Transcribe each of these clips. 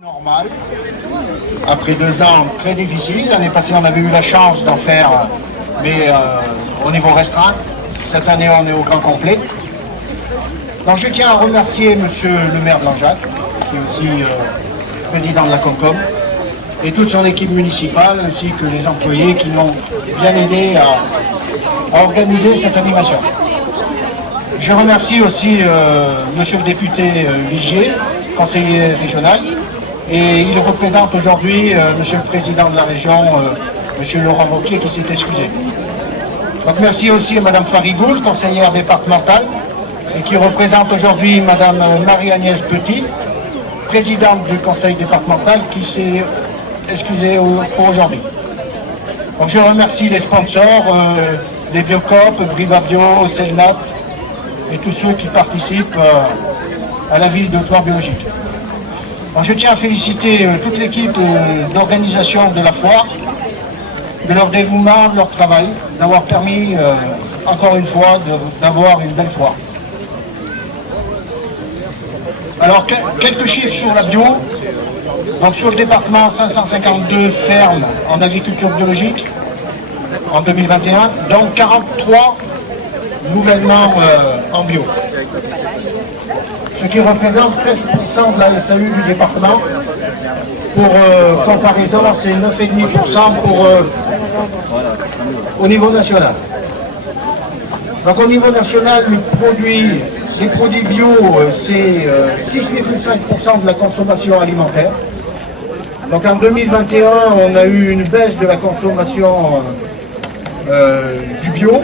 Normal, après 2 ans très difficiles. L'année passée, on avait eu la chance d'en faire, mais au niveau restreint. Cette année, on est au grand complet. Donc, je tiens à remercier monsieur le maire de Langeac, qui est aussi président de la Concom, et toute son équipe municipale, ainsi que les employés qui m'ont bien aidé à organiser cette animation. Je remercie aussi monsieur le député Vigier, conseiller régional, et il représente aujourd'hui monsieur le président de la région, monsieur Laurent Wauquiez, qui s'est excusé. Donc merci aussi à madame Farigoul, conseillère départementale, et qui représente aujourd'hui madame Marie-Agnès Petit, présidente du conseil départemental, qui s'est excusée pour aujourd'hui. Donc je remercie les sponsors, les Biocoop, Brivabio, Selnat, et tous ceux qui participent à la ville de Toire Biologique. Donc, je tiens à féliciter toute l'équipe d'organisation de la foire, de leur dévouement, de leur travail, d'avoir permis, encore une fois, d'avoir une belle foire. Alors, quelques chiffres sur la bio. Donc, sur le département, 552 fermes en agriculture biologique en 2021, donc 43 nouvellement en bio. Ce qui représente 13% de la SAU du département. Pour comparaison, c'est 9,5% au niveau national. Donc au niveau national, les produits bio, c'est 6,5% de la consommation alimentaire. Donc en 2021, on a eu une baisse de la consommation du bio,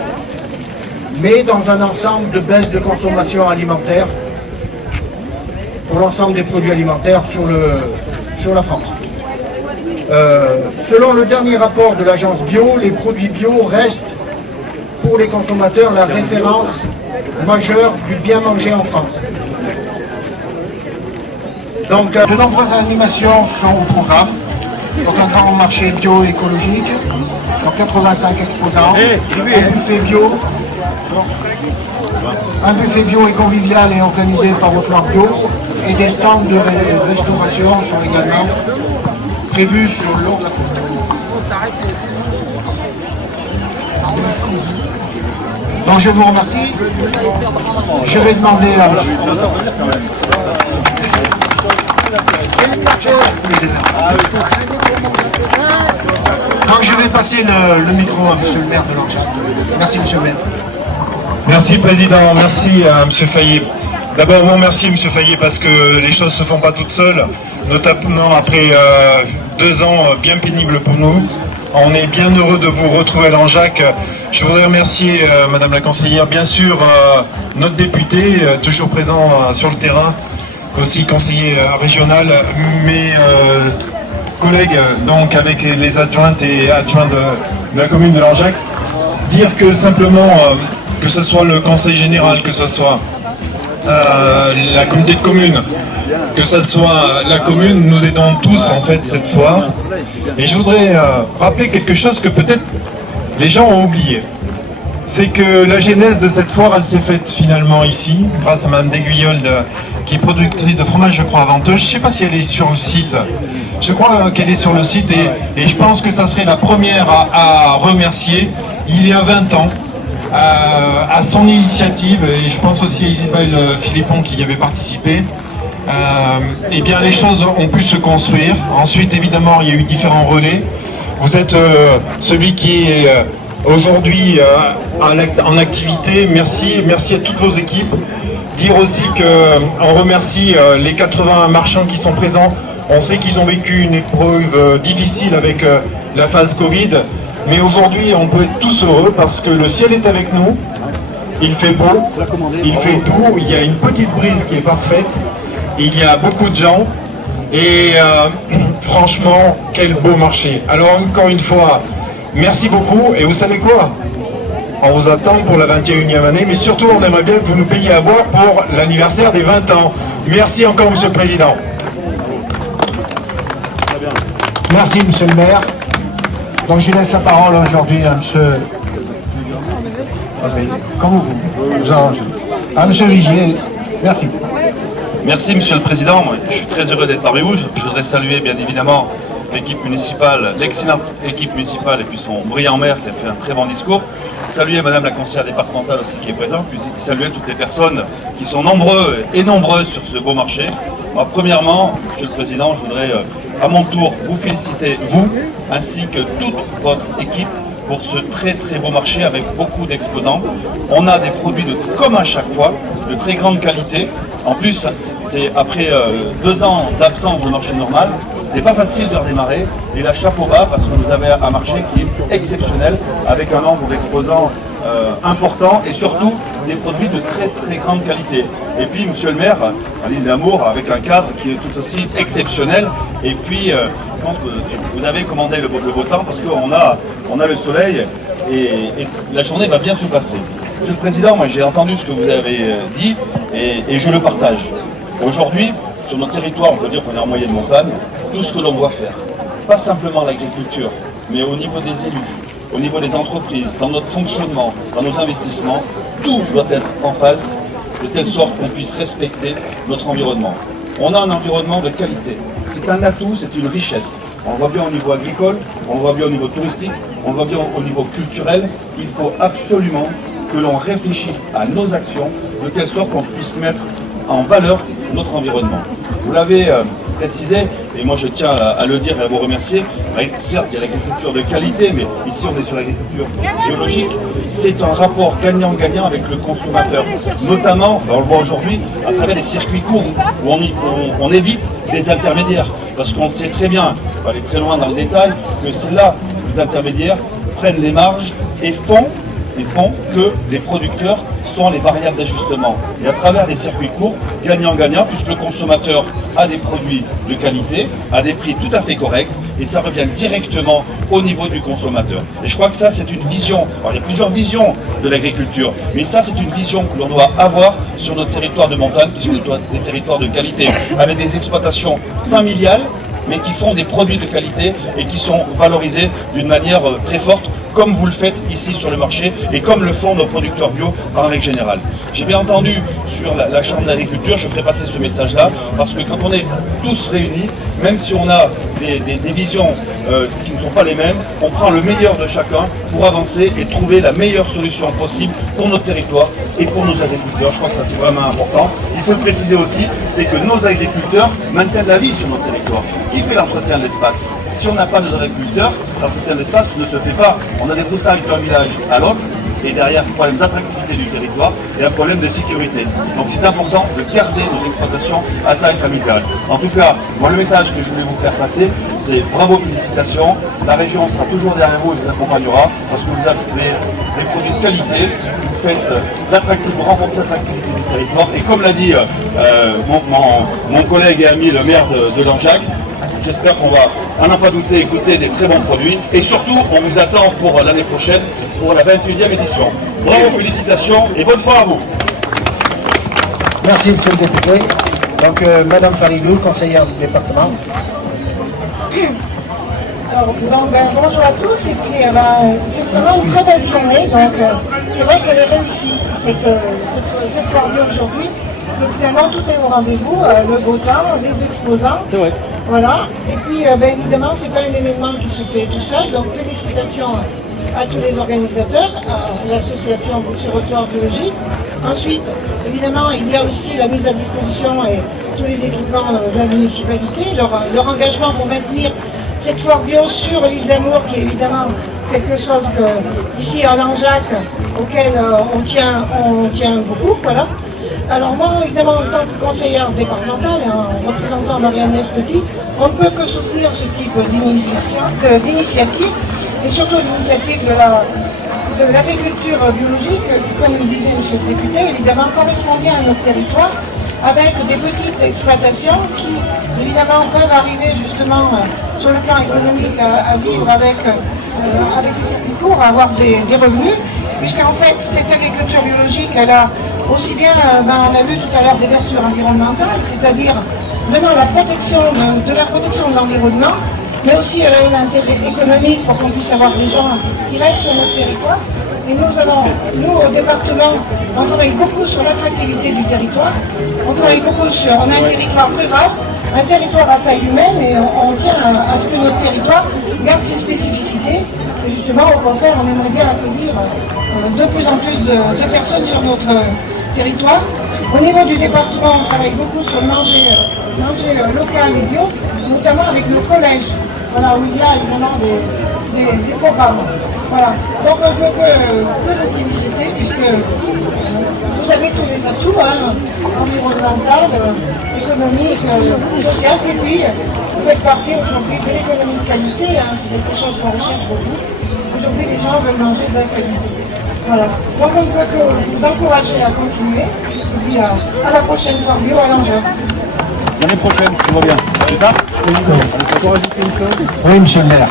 mais dans un ensemble de baisse de consommation alimentaire pour l'ensemble des produits alimentaires sur la France. Selon le dernier rapport de l'agence bio, les produits bio restent pour les consommateurs la référence majeure du bien manger en France. Donc de nombreuses animations sont au programme. Donc un grand marché bio-écologique, donc 85 exposants, un buffet bio et convivial est organisé par Haute-Loire Bio, et des stands de restauration sont également prévus sur le long de la côte. Donc je vous remercie. Je vais demander à monsieur. Donc je vais passer le micro à monsieur le maire de Langeac. Merci monsieur le maire. Merci président, merci à monsieur Fayet. D'abord vous remercie monsieur Fayet parce que les choses ne se font pas toutes seules, notamment après 2 ans bien pénibles pour nous. On est bien heureux de vous retrouver à Langeac. Je voudrais remercier madame la conseillère, bien sûr notre député, toujours présent sur le terrain, aussi conseiller régional, mes collègues donc avec les adjointes et adjoints de la commune de Langeac. Dire que simplement, que ce soit le conseil général, que ce soit la communauté de communes, que ce soit la commune, nous aidons tous en fait cette foire. Et je voudrais rappeler quelque chose que peut-être les gens ont oublié. C'est que la genèse de cette foire, elle s'est faite finalement ici, grâce à Mme Desguilloldes, qui est productrice de fromage, je crois, à Venteux. Je ne sais pas si elle est sur le site. Je crois qu'elle est sur le site et je pense que ça serait la première à remercier. Il y a 20 ans, à son initiative, et je pense aussi à Isabelle Philippon qui y avait participé, eh bien les choses ont pu se construire. Ensuite, évidemment, il y a eu différents relais. Vous êtes celui qui est aujourd'hui en activité. Merci à toutes vos équipes. Dire aussi qu'on remercie les 80 marchands qui sont présents. On sait qu'ils ont vécu une épreuve difficile avec la phase Covid. Mais aujourd'hui, on peut être tous heureux parce que le ciel est avec nous, il fait beau, il fait doux, il y a une petite brise qui est parfaite, il y a beaucoup de gens et franchement, quel beau marché. Alors encore une fois, merci beaucoup et vous savez quoi? On vous attend pour la 21e année, mais surtout on aimerait bien que vous nous payiez à boire pour l'anniversaire des 20 ans. Merci encore monsieur le Président. Merci monsieur le maire. Donc je laisse la parole aujourd'hui à monsieur... Comment vous arrangez? À monsieur Vigier. Merci. Merci Monsieur le Président, je suis très heureux d'être parmi vous. Je voudrais saluer bien évidemment l'équipe municipale, l'excellente équipe municipale et puis son brillant maire qui a fait un très bon discours. Saluer Madame la conseillère départementale aussi qui est présente, puis saluer toutes les personnes qui sont nombreuses sur ce beau marché. Moi, premièrement, Monsieur le Président, je voudrais à mon tour vous féliciter, vous, ainsi que toute votre équipe, pour ce très très beau marché avec beaucoup d'exposants. On a des produits comme à chaque fois, de très grande qualité. En plus, c'est après 2 ans d'absence du marché normal, ce n'est pas facile de redémarrer. Et là, chapeau bas, parce que vous avez un marché qui est exceptionnel, avec un nombre d'exposants important et surtout des produits de très très grande qualité. Et puis, Monsieur le maire, à l'île d'Amour, avec un cadre qui est tout aussi exceptionnel. Et puis, je pense que vous avez commandé le beau temps parce qu'on a le soleil et la journée va bien se passer. Monsieur le Président, moi j'ai entendu ce que vous avez dit et je le partage. Aujourd'hui, sur notre territoire, on peut dire qu'on est en moyenne montagne, tout ce que l'on doit faire, pas simplement l'agriculture, mais au niveau des élus, au niveau des entreprises, dans notre fonctionnement, dans nos investissements, tout doit être en phase, de telle sorte qu'on puisse respecter notre environnement. On a un environnement de qualité. C'est un atout, c'est une richesse. On le voit bien au niveau agricole, on le voit bien au niveau touristique, on le voit bien au niveau culturel. Il faut absolument que l'on réfléchisse à nos actions de telle sorte qu'on puisse mettre en valeur notre environnement. Vous l'avez précisé, et moi je tiens à le dire et à vous remercier. Certes, il y a l'agriculture de qualité, mais ici on est sur l'agriculture biologique. C'est un rapport gagnant-gagnant avec le consommateur. Notamment, on le voit aujourd'hui, à travers les circuits courts, où on évite les intermédiaires. Parce qu'on sait très bien, on va aller très loin dans le détail, que c'est là que les intermédiaires prennent les marges et font que les producteurs sont les barrières d'ajustement. Et à travers les circuits courts, gagnant-gagnant, puisque le consommateur a des produits de qualité, à des prix tout à fait corrects, et ça revient directement au niveau du consommateur. Et je crois que ça, c'est une vision. Alors, il y a plusieurs visions de l'agriculture, mais ça, c'est une vision que l'on doit avoir sur nos territoires de montagne, qui sont des territoires de qualité, avec des exploitations familiales, mais qui font des produits de qualité et qui sont valorisés d'une manière très forte, comme vous le faites ici sur le marché et comme le font nos producteurs bio en règle générale. J'ai bien entendu sur la Chambre d'agriculture, je ferai passer ce message-là, parce que quand on est tous réunis, même si on a des visions qui ne sont pas les mêmes, on prend le meilleur de chacun pour avancer et trouver la meilleure solution possible pour notre territoire et pour nos agriculteurs. Je crois que ça c'est vraiment important. Il faut le préciser aussi, c'est que nos agriculteurs maintiennent la vie sur notre territoire. Qui fait l'entretien de l'espace? Si on n'a pas nos agriculteurs, l'entretien de l'espace ne se fait pas. On a des broussailles d'un village à l'autre, et derrière un problème d'attractivité du territoire et un problème de sécurité. Donc c'est important de garder nos exploitations à taille familiale. En tout cas, moi le message que je voulais vous faire passer, c'est bravo, félicitations. La région sera toujours derrière vous et vous accompagnera parce que vous avez des produits de qualité, vous faites l'attractivité, vous renforcez l'attractivité du territoire. Et comme l'a dit mon collègue et ami le maire de Langeac, j'espère qu'on va, à n'en pas douter, écouter des très bons produits. Et surtout, on vous attend pour l'année prochaine, pour la 21e édition. Bravo, félicitations et bonne fois à vous. Merci, monsieur le député. Donc, Madame Faridou, conseillère du département. Bonjour à tous. Et puis, c'est vraiment une très belle journée. Donc, c'est vrai qu'elle est réussie, cette foire aujourd'hui. Donc, finalement, tout est au rendez-vous, le beau temps, les exposants. C'est vrai. Voilà, et puis évidemment, ce n'est pas un événement qui se fait tout seul, donc félicitations à tous les organisateurs, à l'association des Conservatoires biologiques. Ensuite, évidemment, il y a aussi la mise à disposition et tous les équipements de la municipalité, leur engagement pour maintenir cette foire bio sur l'île d'Amour, qui est évidemment quelque chose que, ici à Langeac, auquel on tient beaucoup, voilà. Alors moi, évidemment, en tant que conseillère départementale, en représentant Marie-Agnès Petit, on ne peut que soutenir ce type d'initiative, et surtout l'initiative de l'agriculture biologique, qui, comme le disait M. le député, évidemment correspond bien à notre territoire, avec des petites exploitations qui, évidemment, peuvent arriver justement sur le plan économique à vivre avec des circuits courts, à avoir des revenus, puisqu'en fait, cette agriculture biologique, elle a aussi bien, on a vu tout à l'heure, des vertus environnementales, c'est-à-dire vraiment la protection de l'environnement, mais aussi elle a un intérêt économique pour qu'on puisse avoir des gens qui restent sur notre territoire. Et nous au département, on travaille beaucoup sur l'attractivité du territoire, on travaille beaucoup sur, on a un territoire rural, un territoire à taille humaine, et on tient à ce que notre territoire garde ses spécificités. Et justement, au contraire, on aimerait bien accueillir de plus en plus de personnes sur notre territoire. Au niveau du département, on travaille beaucoup sur le manger local et bio, notamment avec nos collèges, voilà, où il y a évidemment des programmes. Voilà. Donc on ne peut que vous féliciter, puisque vous avez tous les atouts, environnemental, économique, social, et puis vous faites partie aujourd'hui de l'économie de qualité, c'est quelque chose qu'on recherche beaucoup. Aujourd'hui, les gens veulent manger de la qualité. Voilà. Donc on ne peut que vous encourager à continuer, et puis à la prochaine fois, bio à l'engin. L'année prochaine, tout va bien. C'est ça? Oui, monsieur le maire.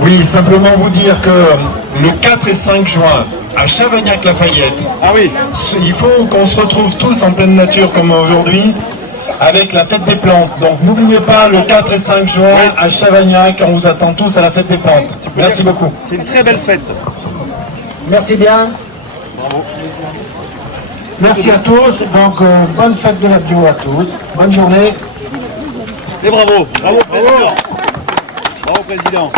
Oui, simplement vous dire que le 4 et 5 juin, à Chavagnac-Lafayette, Ah oui. il faut qu'on se retrouve tous en pleine nature comme aujourd'hui, avec la fête des plantes. Donc n'oubliez pas le 4 et 5 juin à Chavagnac, on vous attend tous à la fête des plantes. Merci beaucoup. C'est une très belle fête. Merci bien. Bravo. Merci à tous. Donc, bonne fête de la bio à tous. Bonne journée. Et bravo. Bravo, président. Bravo, président.